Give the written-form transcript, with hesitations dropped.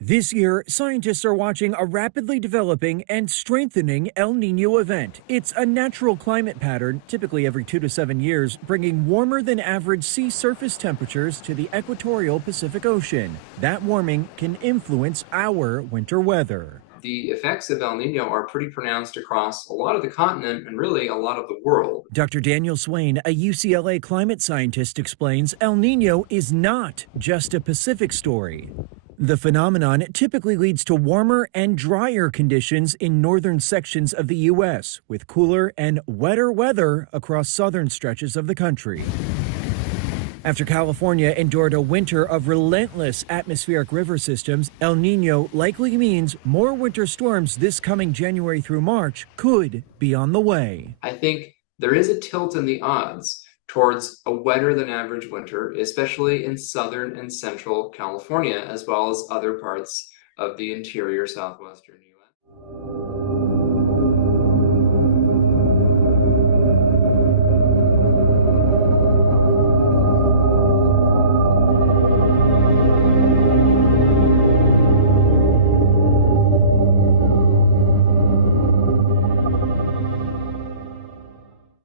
This year, scientists are watching a rapidly developing and strengthening El Niño event. It's a natural climate pattern, typically every 2 to 7 years, bringing warmer than average sea surface temperatures to the equatorial Pacific Ocean. That warming can influence our winter weather. The effects of El Nino are pretty pronounced across a lot of the continent and really a lot of the world. Dr. Daniel Swain, a UCLA climate scientist, explains El Nino is not just a Pacific story. The phenomenon typically leads to warmer and drier conditions in northern sections of the U.S., with cooler and wetter weather across southern stretches of the country. After California endured a winter of relentless atmospheric river systems, El Nino likely means more winter storms this coming January through March could be on the way. I think there is a tilt in the odds towards a wetter than average winter, especially in southern and central California, as well as other parts of the interior southwestern U.S.